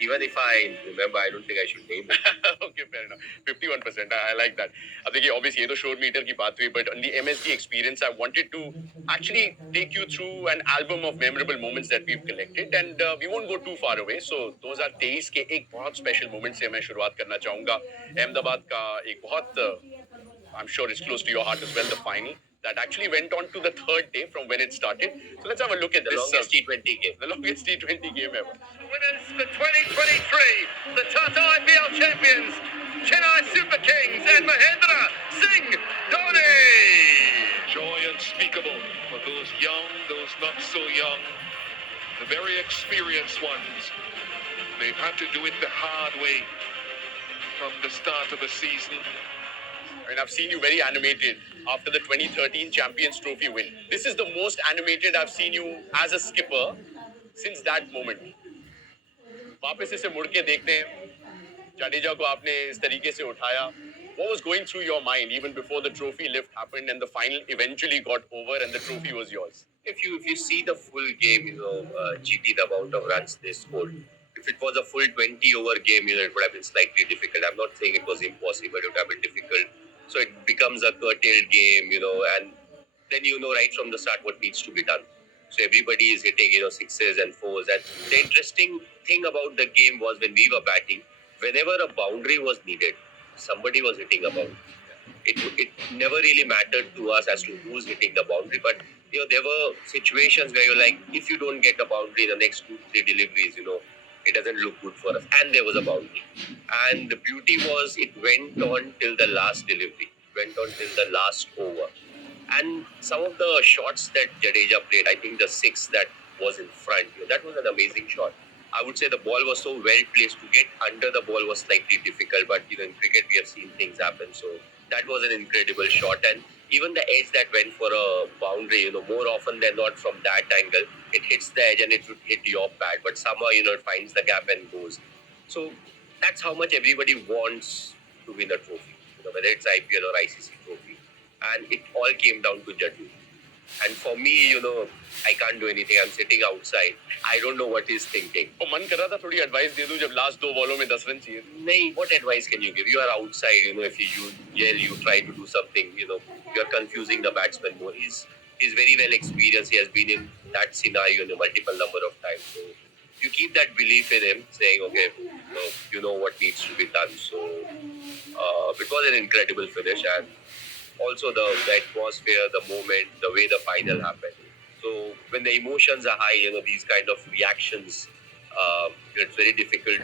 Even if I remember, I don't think I should name it. Okay, fair enough. 51%. I like that. अब देखिए, obviously ये तो short meter की बात हुई, but on the MSD experience, I wanted to actually take you through an album of memorable moments that we've collected, and we won't go too far away. So those are 23 के एक बहुत special moment से मैं शुरुआत करना चाहूँगा. अहमदाबाद का एक बहुत I'm sure it's close to your heart as well, the final that actually went on to the third day from when it started. So let's have a look at The this. longest T20 game. The longest T20 game ever. Winners for 2023, the Tata IPL champions, Chennai Super Kings and Mahendra Singh Dhoni. Joy unspeakable for those young, those not so young, the very experienced ones. They've had to do it the hard way from the start of the season. I mean, I've seen you very animated after the 2013 Champions Trophy win. This is the most animated I've seen you as a skipper since that moment. वापस इसे मुड़ के देखते हैं, जाडेजा को आपने इस तरीके से उठाया. What was going through your mind even before the trophy lift happened and the final eventually got over and the trophy was yours? If you see the full game, GT, the amount of runs they scored. If it was a full 20-over game, it would have been slightly difficult. I'm not saying it was impossible. It would have been difficult. So it becomes a curtailed game, and then right from the start what needs to be done. So everybody is hitting, sixes and fours. And the interesting thing about the game was when we were batting, whenever a boundary was needed, somebody was hitting a boundary. It never really mattered to us as to who's hitting the boundary, but there were situations where you're like, if you don't get a boundary in the next 2-3 deliveries, it doesn't look good for us. And there was a boundary. And the beauty was it went on till the last delivery, went on till the last over. And some of the shots that Jadeja played, I think the six that was in front, that was an amazing shot. I would say the ball was so well placed. To get under the ball was slightly difficult, but in cricket we have seen things happen. So that was an incredible shot. And even the edge that went for a boundary, more often than not from that angle, it hits the edge and it would hit your pad. But somehow, it finds the gap and goes. So that's how much everybody wants to win a trophy, whether it's IPL or ICC trophy. And it all came down to Jaddu. And for me, I can't do anything. I'm sitting outside. I don't know what he's thinking. तो मन कर रहा था थोड़ी advice दे दूं जब last 2 बॉलों में 10 रन चाहिए. No, what advice can you give? You are outside, if you yell, you try to do something, you're confusing the batsman more. He's very well experienced. He has been in that scenario multiple number of times. So you keep that belief in him, saying, okay, you know what needs to be done. So it was an incredible finish, and also the atmosphere, the moment, the way the final happened. So when the emotions are high, these kind of reactions, it's very difficult